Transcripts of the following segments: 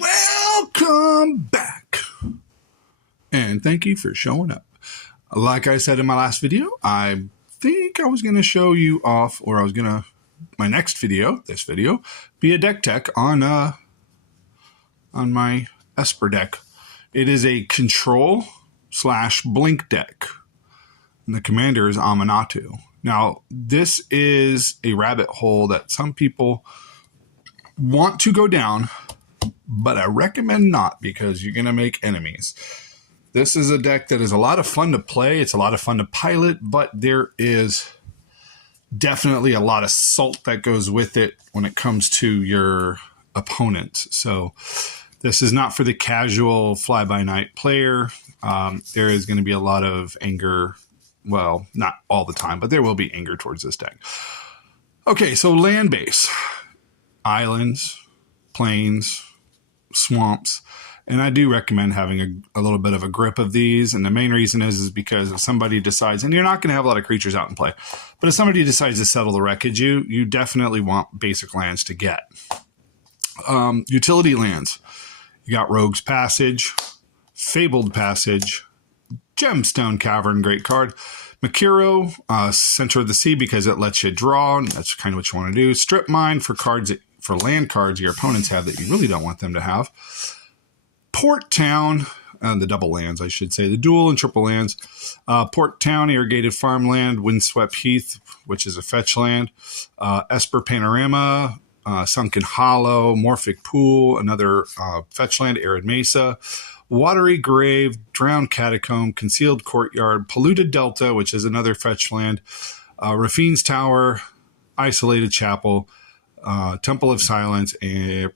Welcome back, and thank you for showing up. Like I said in my last video, I think I was going to show you off, or I was going to, my next video, this video, be a deck tech on my Esper deck. It is a control / blink deck, and the commander is Aminatu. Now, this is a rabbit hole that some people want to go down, but I recommend not, because you're going to make enemies. This is a deck that is a lot of fun to play. It's a lot of fun to pilot, but there is definitely a lot of salt that goes with it when it comes to your opponent. So this is not for the casual fly-by-night player. There is going to be a lot of anger. Well, not all the time, but there will be anger towards this deck. Okay, so land base. Islands, plains, swamps, and I do recommend having a little bit of a grip of these. And the main reason is because if somebody decides, and you're not going to have a lot of creatures out in play, but if somebody decides to settle the wreckage, you definitely want basic lands to get. Utility lands. You got Rogue's Passage, Fabled Passage, Gemstone Cavern, great card. Makiro, Center of the Sea, because it lets you draw, and that's kind of what you want to do. Strip Mine for cards, for land cards your opponents have that you really don't want them to have. Port Town, the double lands, I should say, the dual and triple lands. Port Town, Irrigated Farmland, Windswept Heath, which is a fetch land. Esper Panorama, Sunken Hollow, Morphic Pool, another fetch land, Arid Mesa. Watery Grave, Drowned Catacomb, Concealed Courtyard, Polluted Delta, which is another fetch land, Rafine's Tower, Isolated Chapel, Temple of Silence, and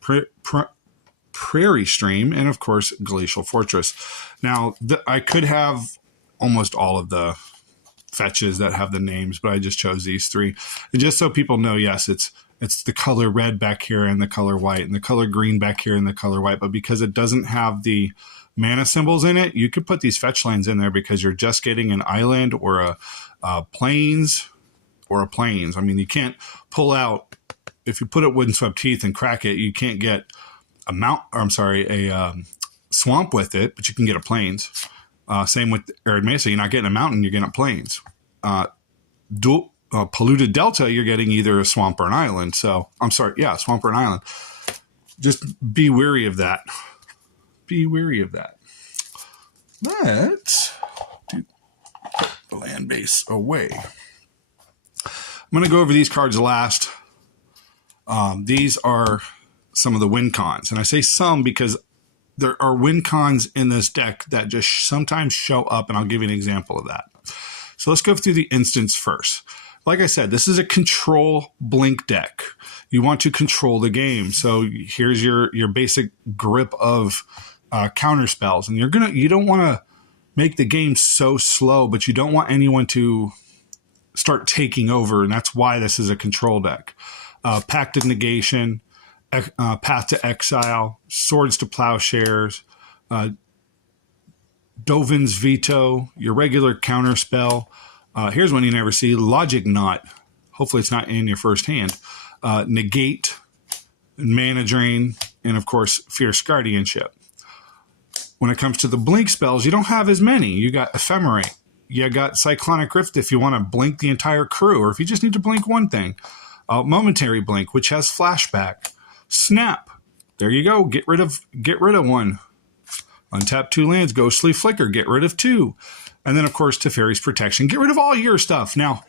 Prairie Stream, and of course, Glacial Fortress. Now, I could have almost all of the fetches that have the names, but I just chose these three. And just so people know, yes, it's the color red back here and the color white, and the color green back here and the color white, but because it doesn't have the mana symbols in it, you could put these fetch lands in there because you're just getting an island or a plains or a plains. I mean, you can't pull out, if you put it Windswept Heath and crack it, you can't get a swamp with it, but you can get a plains. Same with Arid Mesa. You're not getting a mountain, you're getting a plains. Polluted Delta, you're getting either a swamp or an island. So, swamp or an island. Just be wary of that. Be wary of that. Let's put the land base away. I'm going to go over these cards last. These are some of the win cons. And I say some because there are win cons in this deck that just sometimes show up, and I'll give you an example of that. So let's go through the instance first. Like I said, this is a control blink deck. You want to control the game. So here's your basic grip of counter spells, and you don't want to make the game so slow, but you don't want anyone to start taking over, and that's why this is a control deck. Pact of Negation, Path to Exile, Swords to Plowshares, Dovin's Veto, your regular counter spell. Here's one you never see, Logic Knot. Hopefully it's not in your first hand. Negate, Mana Drain, and of course, Fierce Guardianship. When it comes to the blink spells, you don't have as many. You got Ephemerate. You got Cyclonic Rift if you want to blink the entire crew, or if you just need to blink one thing. Momentary Blink, which has Flashback. Snap. There you go. Get rid of one. Untap 2 lands. Ghostly Flicker. Get rid of 2. And then, of course, Teferi's Protection. Get rid of all your stuff. Now,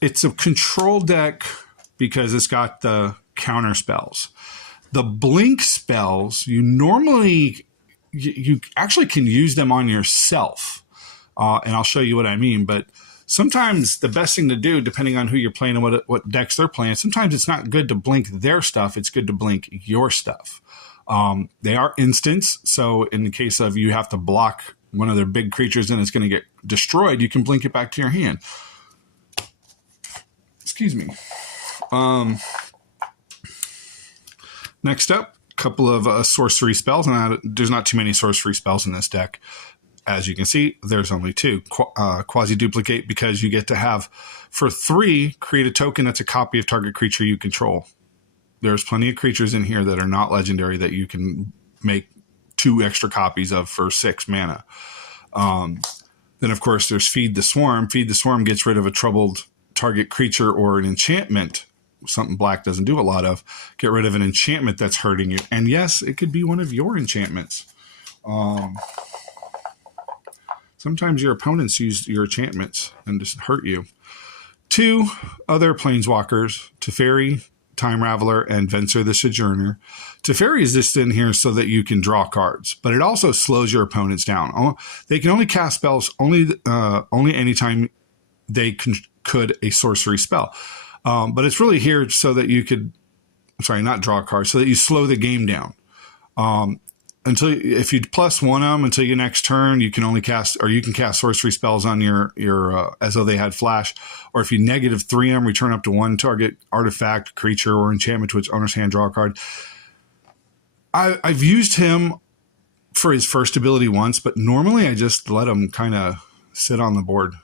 it's a control deck because it's got the counter spells. The blink spells, you actually can use them on yourself. And I'll show you what I mean. But sometimes the best thing to do, depending on who you're playing and what decks they're playing, sometimes it's not good to blink their stuff. It's good to blink your stuff. They are instants. So in the case of you have to block one of their big creatures and it's going to get destroyed, you can blink it back to your hand. Excuse me. Next up, a couple of sorcery spells. And there's not too many sorcery spells in this deck. As you can see, there's only 2. Quasi-duplicate, because you get to have, for 3, create a token that's a copy of target creature you control. there's plenty of creatures in here that are not legendary that you can make 2 extra copies of for 6 mana. Then, of course, there's Feed the Swarm. Feed the Swarm gets rid of a troubled target creature or an enchantment, something black doesn't do a lot of. Get rid of an enchantment that's hurting you. And yes, it could be one of your enchantments. Sometimes your opponents use your enchantments and just hurt you. 2 other Planeswalkers, Teferi, Time Raveler, and Venser the Sojourner. Teferi is just in here so that you can draw cards, but it also slows your opponents down. They can only cast spells only anytime they could a sorcery spell. But it's really here so that you could, not draw cards, so that you slow the game down. If you +1 them until your next turn, you can only cast, or you can cast sorcery spells on your as though they had flash. Or if you -3 them, return up to 1 target artifact, creature, or enchantment to its owner's hand, draw a card. I've used him for his first ability once, but normally I just let him kind of sit on the board.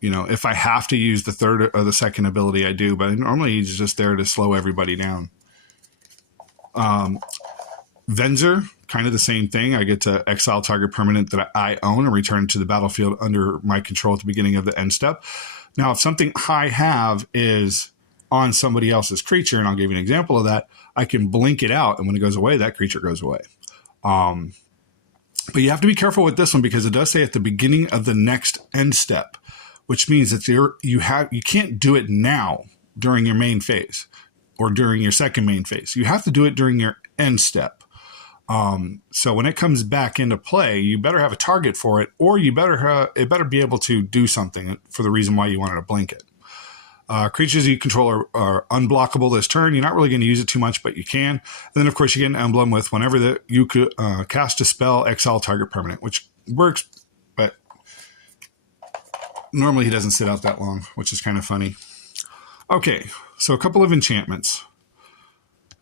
If I have to use the third or the second ability, I do, but normally he's just there to slow everybody down. Venser, kind of the same thing. I get to exile target permanent that I own and return it to the battlefield under my control at the beginning of the end step. Now, if something I have is on somebody else's creature, and I'll give you an example of that, I can blink it out, and when it goes away, that creature goes away. But you have to be careful with this one because it does say at the beginning of the next end step, which means that you can't do it now during your main phase or during your second main phase. You have to do it during your end step. So when it comes back into play, you better have a target for it, or it better be able to do something for the reason why you wanted to blink it. Creatures you control are unblockable this turn. You're not really going to use it too much, but you can. And then, of course, you get an emblem with whenever you could cast a spell, exile target permanent, which works, but normally he doesn't sit out that long, which is kind of funny. Okay, so a couple of enchantments.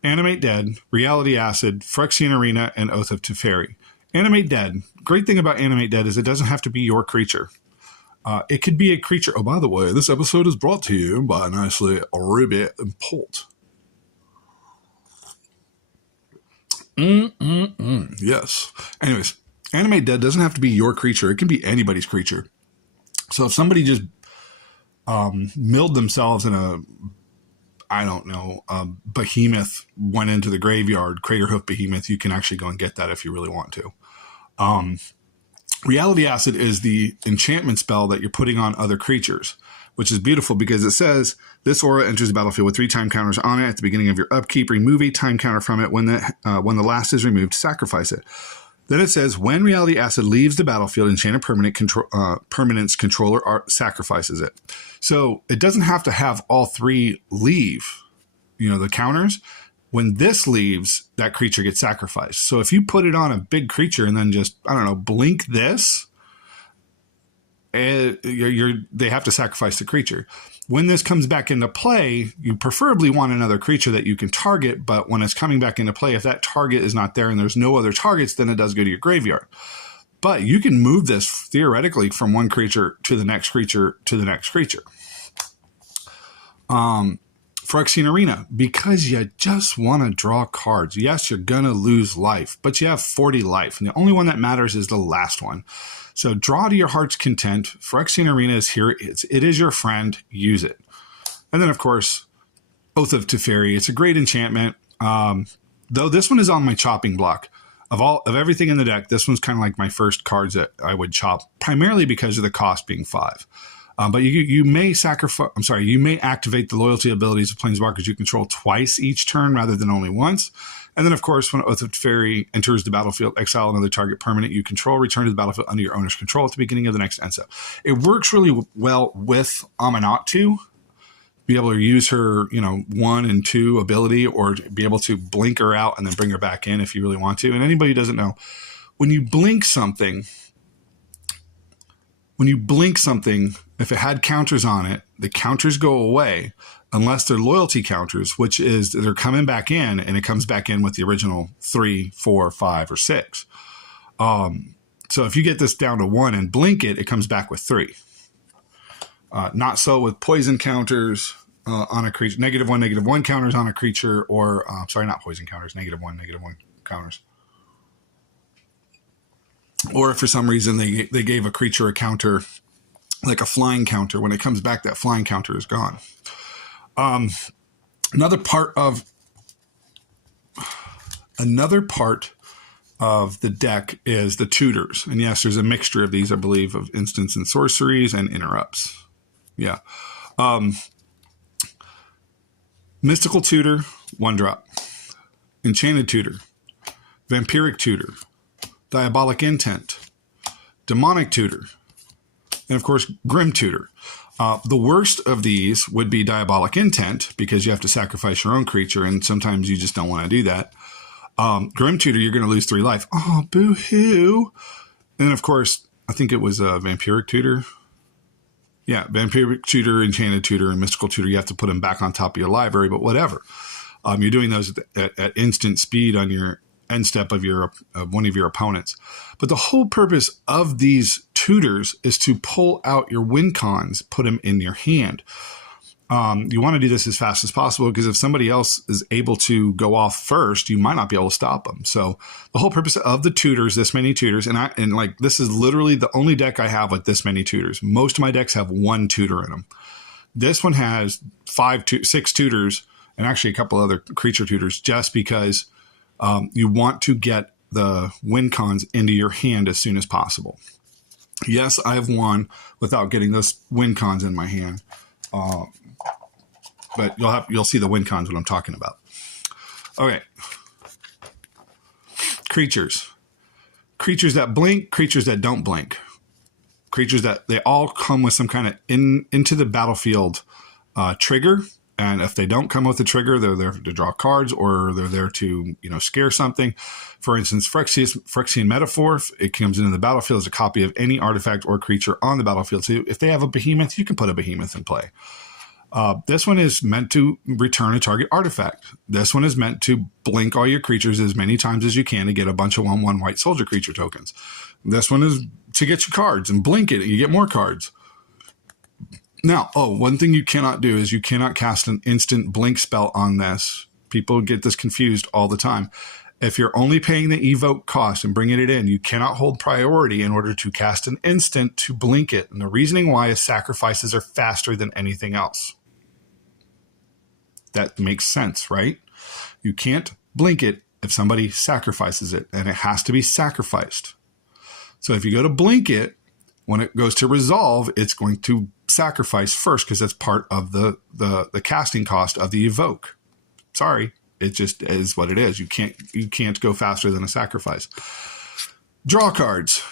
Animate Dead, Reality Acid, Phyrexian Arena, and Oath of Teferi. Animate Dead. Great thing about Animate Dead is it doesn't have to be your creature. It could be a creature. Oh, by the way, this episode is brought to you by nicely Ruby and Pult. Yes. Anyways, Animate Dead doesn't have to be your creature. It can be anybody's creature. So if somebody just milled themselves in a behemoth went into the graveyard, Craterhoof Behemoth, you can actually go and get that if you really want to. Reality Acid is the enchantment spell that you're putting on other creatures, which is beautiful because it says, this aura enters the battlefield with 3 time counters on it. At the beginning of your upkeep, remove a time counter from it. When the last is removed, sacrifice it. Then it says, when Reality Acid leaves the battlefield, enchanted permanent's controller sacrifices it. So it doesn't have to have all 3 leave, the counters. When this leaves, that creature gets sacrificed. So if you put it on a big creature and then just, blink this, they have to sacrifice the creature. When this comes back into play, you preferably want another creature that you can target, but when it's coming back into play, if that target is not there and there's no other targets, then it does go to your graveyard. But you can move this theoretically from one creature to the next creature to the next creature. Phyrexian Arena, because you just want to draw cards. Yes, you're going to lose life, but you have 40 life, and the only one that matters is the last one. So draw to your heart's content. Phyrexian Arena is here. It is your friend. Use it. And then, of course, Oath of Teferi. It's a great enchantment. Though this one is on my chopping block. Of everything in the deck, this one's kind of like my first cards that I would chop, primarily because of the cost being 5. But you may you may activate the loyalty abilities of Planeswalkers you control twice each turn rather than only once. And then, of course, when Oath of Teferi enters the battlefield, exile another target permanent you control, return to the battlefield under your owner's control at the beginning of the next end step. It works really well with Aminatu. Be able to use her, 1 and 2 ability, or be able to blink her out and then bring her back in if you really want to. And anybody who doesn't know, when you blink something, if it had counters on it, the counters go away unless they're loyalty counters, which is they're coming back in, and it comes back in with the original 3, 4, 5, or 6. So if you get this down to 1 and blink it, it comes back with 3. Not so with poison counters. on a creature. -1/-1 counters on a creature, or sorry, not poison counters. -1/-1 counters. Or if for some reason they gave a creature a counter, like a flying counter, when it comes back, that flying counter is gone. Another part of the deck is the tutors. And yes, there's a mixture of these, I believe, of instants and sorceries and interrupts. Yeah. Mystical Tutor, 1-drop. Enchanted Tutor. Vampiric Tutor. Diabolic Intent. Demonic Tutor. And of course, Grim Tutor. The worst of these would be Diabolic Intent, because you have to sacrifice your own creature, and sometimes you just don't want to do that. Grim Tutor, you're going to lose 3 life. Oh, boo-hoo. And of course, I think it was a Vampiric Tutor. Yeah, Vampiric Tutor, Enchanted Tutor, and Mystical Tutor. You have to put them back on top of your library, but whatever. You're doing those at instant speed on your end step of one of your opponents. But the whole purpose of these tutors is to pull out your win cons, put them in your hand. You want to do this as fast as possible, because if somebody else is able to go off first, you might not be able to stop them. So the whole purpose of the tutors, this many tutors, and like this is literally the only deck I have with this many tutors. Most of my decks have 1 tutor in them. This one has 6 tutors, and actually a couple other creature tutors, just because you want to get the win cons into your hand as soon as possible. Yes, I've won without getting those win cons in my hand. But you'll see the win cons what I'm talking about. Okay. Creatures. Creatures that blink, creatures that don't blink. Creatures that they all come with some kind of into the battlefield trigger. And if they don't come with a trigger, they're there to draw cards, or they're there to, scare something. For instance, Phyrexian Metaphor, it comes into the battlefield as a copy of any artifact or creature on the battlefield. So if they have a behemoth, you can put a behemoth in play. This one is meant to return a target artifact. This one is meant to blink all your creatures as many times as you can to get a bunch of 1/1 white soldier creature tokens. This one is to get your cards and blink it, and you get more cards. Now, one thing you cannot do is you cannot cast an instant blink spell on this. People get this confused all the time. If you're only paying the evoke cost and bringing it in, you cannot hold priority in order to cast an instant to blink it. And the reasoning why is sacrifices are faster than anything else. That makes sense, right? You can't blink it if somebody sacrifices it, and it has to be sacrificed. So if you go to blink it, when it goes to resolve, it's going to sacrifice first, because that's part of the casting cost of the evoke. Sorry, it just is what it is. You can't go faster than a sacrifice. Draw cards.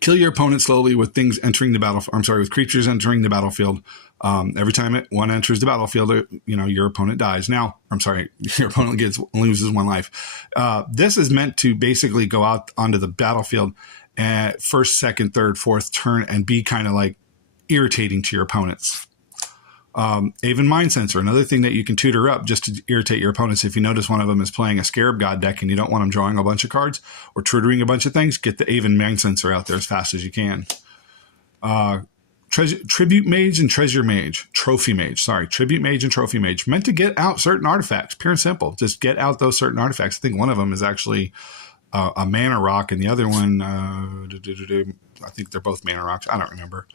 Kill your opponent slowly with things entering the battlefield. I'm sorry, with creatures entering the battlefield. Every time one enters the battlefield, your opponent dies. Now, I'm sorry, your opponent loses 1 life. This is meant to basically go out onto the battlefield at first, second, third, fourth turn and be kind of like irritating to your opponents. Aven Mind Sensor, another thing that you can tutor up just to irritate your opponents. If you notice one of them is playing a Scarab God deck and you don't want them drawing a bunch of cards or tutoring a bunch of things, get the Aven Mind Sensor out there as fast as you can. Tribute Mage and Trophy Mage. Tribute Mage and Trophy Mage. Meant to get out certain artifacts. Pure and simple. Just get out those certain artifacts. I think one of them is actually a mana rock, and the other one, I think they're both mana rocks. I don't remember.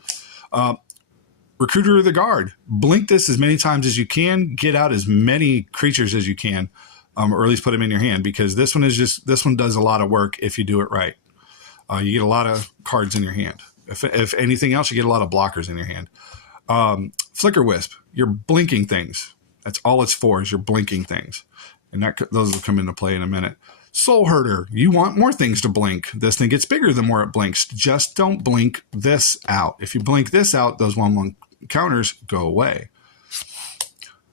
Recruiter of the Guard. Blink this as many times as you can. Get out as many creatures as you can, or at least put them in your hand, because this one does a lot of work if you do it right. You get a lot of cards in your hand. If anything else, you get a lot of blockers in your hand. Flicker Wisp. You're blinking things. That's all it's for, is you're blinking things. And those will come into play in a minute. Soul Herder. You want more things to blink. This thing gets bigger the more it blinks. Just don't blink this out. If you blink this out, those 1/1 counters go away.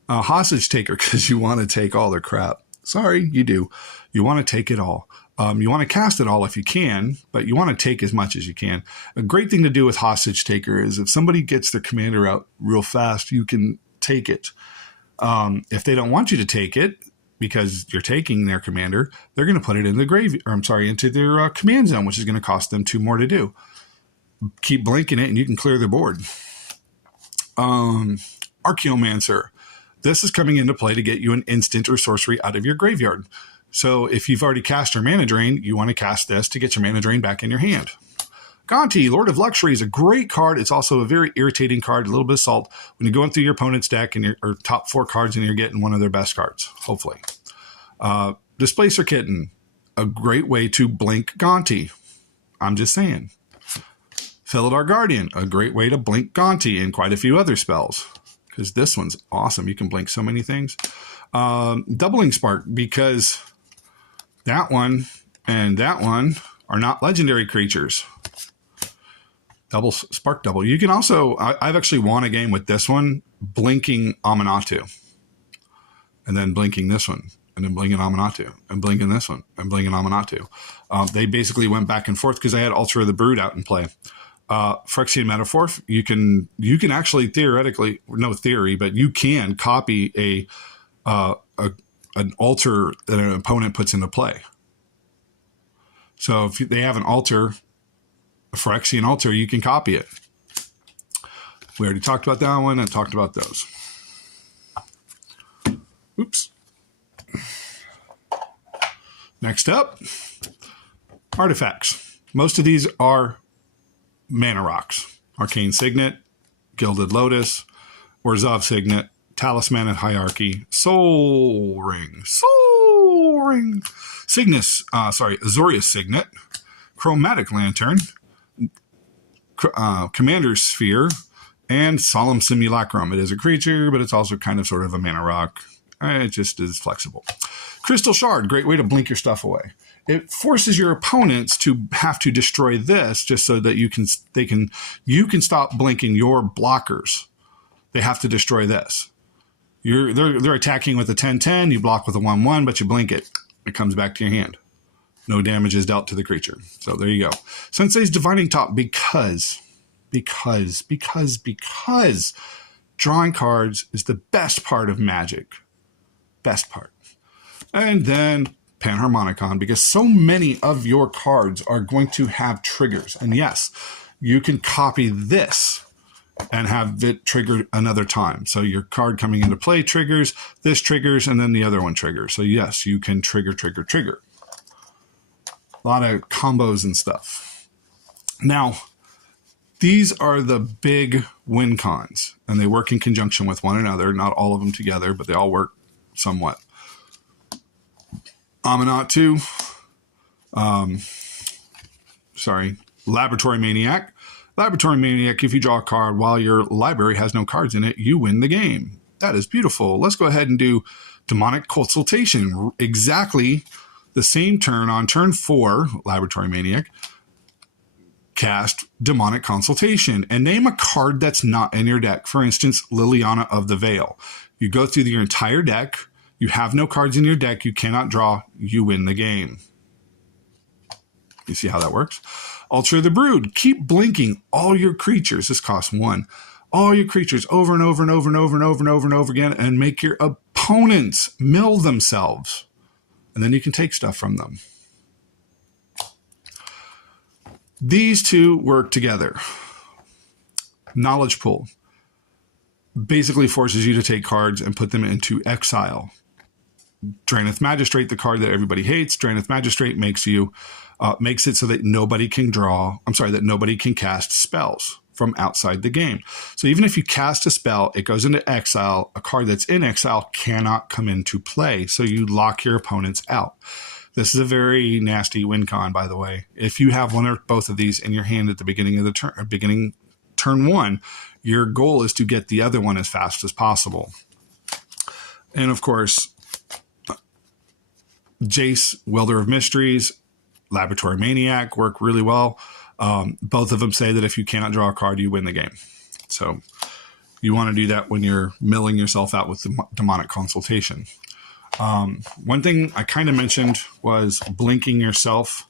Hostage Taker, because you want to take all their crap. Sorry, you do. You want to take it all. You want to cast it all if you can, but you want to take as much as you can. A great thing to do with Hostage Taker is if somebody gets their commander out real fast, you can take it. If they don't want you to take it, because you're taking their commander, they're going to put it in the into their command zone, which is going to cost them 2 more to do. Keep blinking it, and you can clear their board. Archaeomancer. This is coming into play to get you an instant or sorcery out of your graveyard. So if you've already cast your mana drain, you want to cast this to get your mana drain back in your hand. Gonti, Lord of Luxury, is a great card. It's also a very irritating card, a little bit of salt. When you're going through your opponent's deck and or top 4 cards and you're getting one of their best cards, hopefully. Displacer Kitten, a great way to blink Gonti. I'm just saying. Felidar Guardian, a great way to blink Gonti and quite a few other spells. Because this one's awesome. You can blink so many things. Doubling Spark, because that one and that one are not legendary creatures. Spark double. You can also, I've actually won a game with this one, blinking Aminatu. And then blinking this one. And then blinking Aminatu. And blinking this one. And blinking Aminatu. They basically went back and forth because I had Altar of the Brood out in play. Phyrexian Metamorph, you can actually theoretically, no theory, but you can copy an altar that an opponent puts into play. So if they have an altar, a Phyrexian altar, you can copy it. We already talked about that one and talked about those. Oops. Next up, artifacts. Most of these are mana rocks. Arcane Signet, Gilded Lotus, Orzhov Signet, Talisman and Hierarchy, Soul Ring, Azorius Signet, Chromatic Lantern, Commander's Sphere, and Solemn Simulacrum. It is a creature, but it's also kind of sort of a mana rock. It just is flexible. Crystal Shard, great way to blink your stuff away. It forces your opponents to have to destroy this just so that you can stop blinking your blockers. They have to destroy this. They're attacking with a 10-10, you block with a 1-1, but you blink it. It comes back to your hand. No damage is dealt to the creature. So there you go. Sensei's Divining Top, because drawing cards is the best part of Magic. Best part. And then Panharmonicon, because so many of your cards are going to have triggers. And yes, you can copy this and have it triggered another time. So your card coming into play triggers, this triggers, and then the other one triggers. So yes, you can trigger. A lot of combos and stuff. Now, these are the big win cons, and they work in conjunction with one another. Not all of them together, but they all work somewhat. Aminatu, Laboratory Maniac. Laboratory Maniac, if you draw a card while your library has no cards in it, you win the game. That is beautiful. Let's go ahead and do Demonic Consultation. Exactly the same turn on turn 4, Laboratory Maniac. Cast Demonic Consultation and name a card that's not in your deck. For instance, Liliana of the Veil. You go through your entire deck. You have no cards in your deck. You cannot draw. You win the game. You see how that works? Altar of the Brood. Keep blinking all your creatures. This costs 1. All your creatures over and over and over and over and over and over and over again, and make your opponents mill themselves. And then you can take stuff from them. These two work together. Knowledge Pool basically forces you to take cards and put them into exile. Draenith Magistrate, the card that everybody hates. Draenith Magistrate makes it so that nobody can that nobody can cast spells from outside the game. So even if you cast a spell, it goes into exile. A card that's in exile cannot come into play. So you lock your opponents out. This is a very nasty win con, by the way. If you have one or both of these in your hand at the beginning of the turn 1, your goal is to get the other one as fast as possible. And of course, Jace, Welder of Mysteries, Laboratory Maniac work really well. Both of them say that if you cannot draw a card, you win the game. So you want to do that when you're milling yourself out with the Demonic Consultation. One thing I kind of mentioned was blinking yourself.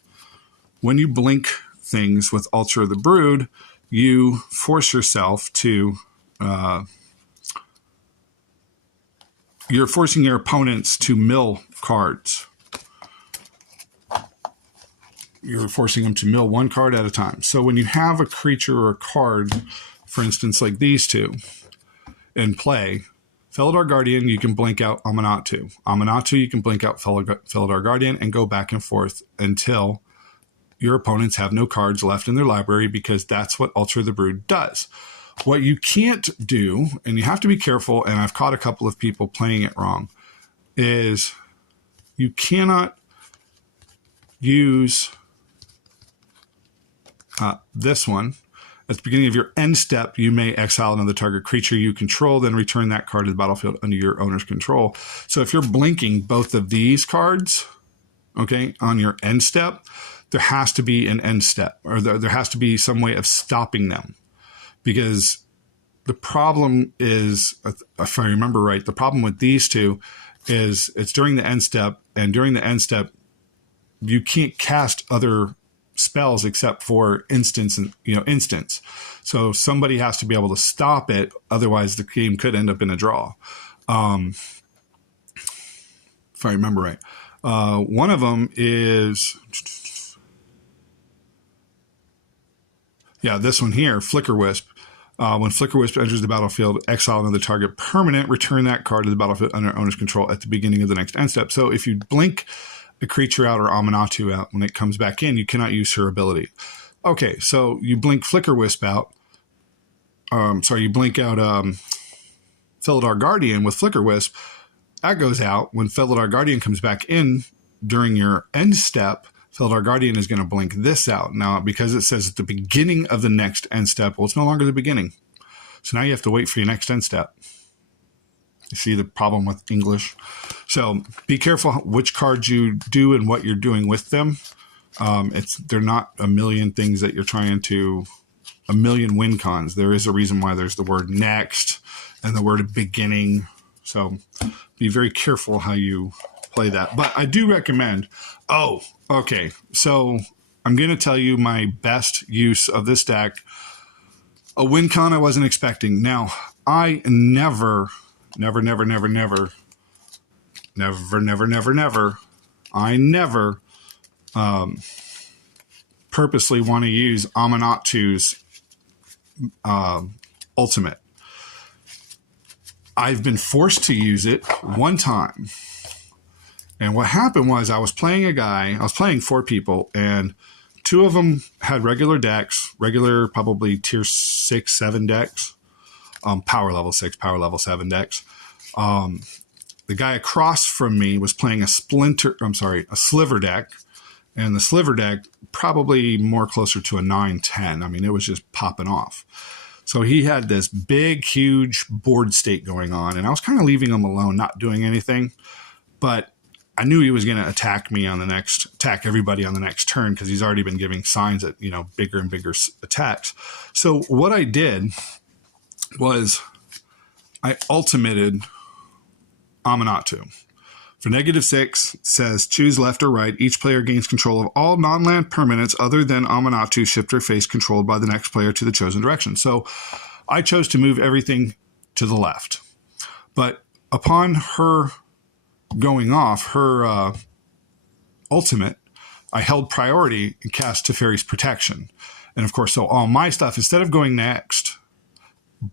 When you blink things with Altar of the Brood, you force yourself to, you're forcing your opponents to mill cards. You're forcing them to mill one card at a time. So when you have a creature or a card, for instance, like these two, in play, Felidar Guardian, you can blink out Aminatu. Aminatu, you can blink out Felidar Guardian and go back and forth until your opponents have no cards left in their library, because that's what Alter the Brood does. What you can't do, and you have to be careful, and I've caught a couple of people playing it wrong, is you cannot use this one. At the beginning of your end step, you may exile another target creature you control, then return that card to the battlefield under your owner's control. So if you're blinking both of these cards, okay, on your end step, there has to be an end step, or there has to be some way of stopping them. Because the problem is, if I remember right, the problem with these two is it's during the end step, and during the end step, you can't cast other spells except for instance. So somebody has to be able to stop it, otherwise the game could end up in a draw. If I remember right. One of them is, this one here, Flicker Wisp. When Flicker Wisp enters the battlefield, exile another target permanent, return that card to the battlefield under owner's control at the beginning of the next end step. So if you blink a creature out or Aminatu out, when it comes back in, you cannot use her ability. Okay, so you blink Flicker Wisp out. You blink out Felidar Guardian with Flicker Wisp. That goes out. When Felidar Guardian comes back in during your end step, Felidar Guardian is going to blink this out. Now, because it says at the beginning of the next end step, well, it's no longer the beginning. So now you have to wait for your next end step. You see the problem with English? So be careful which cards you do and what you're doing with them. They're not a million things that you're trying to, a million win cons. There is a reason why there's the word next and the word beginning. So be very careful how you play that. But I do recommend, so I'm going to tell you my best use of this deck. A win con I wasn't expecting. Now, I never purposely want to use Aminatu's ultimate. I've been forced to use it one time. And what happened was I was playing 4 people, and 2 of them had regular decks, probably tier 6, 7 decks, power level 6, power level 7 decks. The guy across from me was playing a sliver deck, and the sliver deck probably more closer to a 9-10. I mean, it was just popping off. So he had this big, huge board state going on, and I was kind of leaving him alone, not doing anything. But I knew he was going to attack everybody on the next turn, because he's already been giving signs at, bigger and bigger attacks. So what I did was I ultimated Aminatu. For -6, it says choose left or right. Each player gains control of all non-land permanents other than Aminatu shift or face controlled by the next player to the chosen direction. So I chose to move everything to the left. But upon her going off, her ultimate, I held priority and cast Teferi's Protection. And of course, so all my stuff, instead of going next,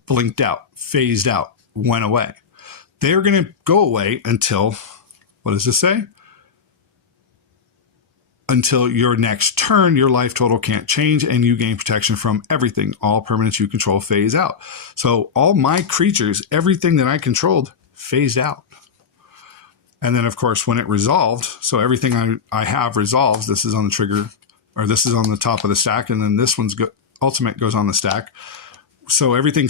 blinked out, phased out, went away. They're going to go away until, what does this say? Until your next turn, your life total can't change and you gain protection from everything. All permanents you control phase out. So all my creatures, everything that I controlled, phased out. And then, of course, when it resolved, so everything I have resolves. This is on the trigger, or this is on the top of the stack, and then this one's ultimate goes on the stack. So everything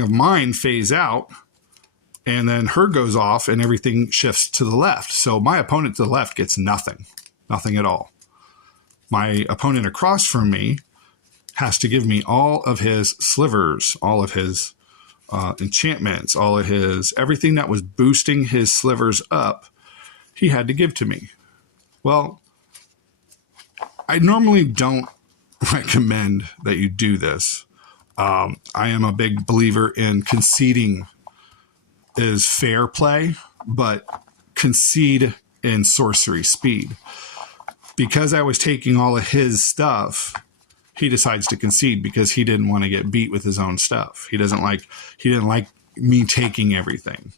of mine phase out, and then her goes off, and everything shifts to the left. So my opponent to the left gets nothing at all. My opponent across from me has to give me all of his slivers, all of his enchantments, all of his, everything that was boosting his slivers up, he had to give to me. Well, I normally don't recommend that you do this. I am a big believer in conceding is fair play, but concede in sorcery speed. Because I was taking all of his stuff, he decides to concede because he didn't want to get beat with his own stuff. He didn't like me taking everything.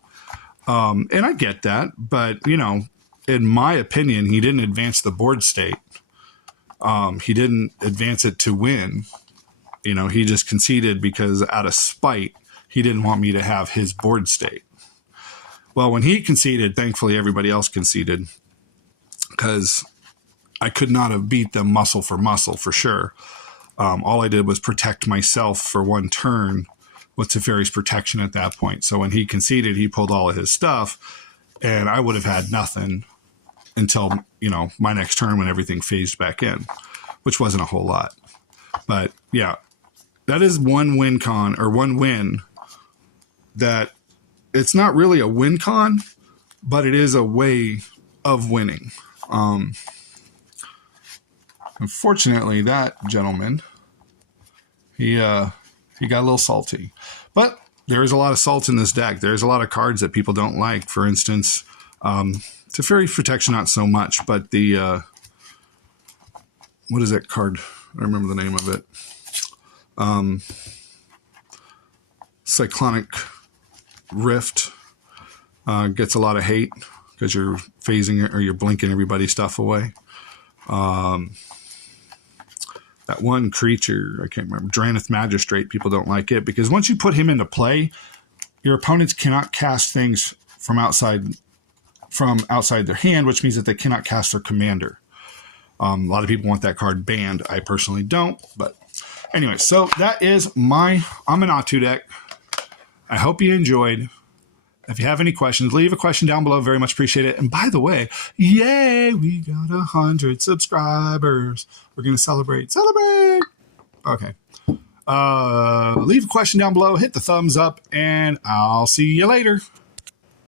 And I get that, but, you know, in my opinion, he didn't advance the board state. He didn't advance it to win. You know, he just conceded because out of spite, he didn't want me to have his board state. Well, when he conceded, thankfully everybody else conceded, because I could not have beat them muscle for sure. All I did was protect myself for one turn with Teferi's protection at that point. So when he conceded, he pulled all of his stuff, and I would have had nothing until, you know, my next turn when everything phased back in, which wasn't a whole lot. But yeah, that is one win that it's not really a win con, but it is a way of winning. Unfortunately, that gentleman, he got a little salty. But there's a lot of salt in this deck. There's a lot of cards that people don't like. For instance, Teferi's Protection, not so much, but the, what is that card? I remember the name of it. Cyclonic Rift gets a lot of hate because you're phasing it or you're blinking everybody's stuff away. That one creature, I can't remember, Dranith Magistrate, people don't like it because once you put him into play, your opponents cannot cast things from outside their hand, which means that they cannot cast their commander. A lot of people want that card banned. I personally don't, but anyway, so that is my Aminatu deck. I hope you enjoyed. If you have any questions, leave a question down below. Very much appreciate it. And by the way, yay, we got 100 subscribers. We're going to celebrate. Celebrate! Okay. Leave a question down below. Hit the thumbs up, and I'll see you later.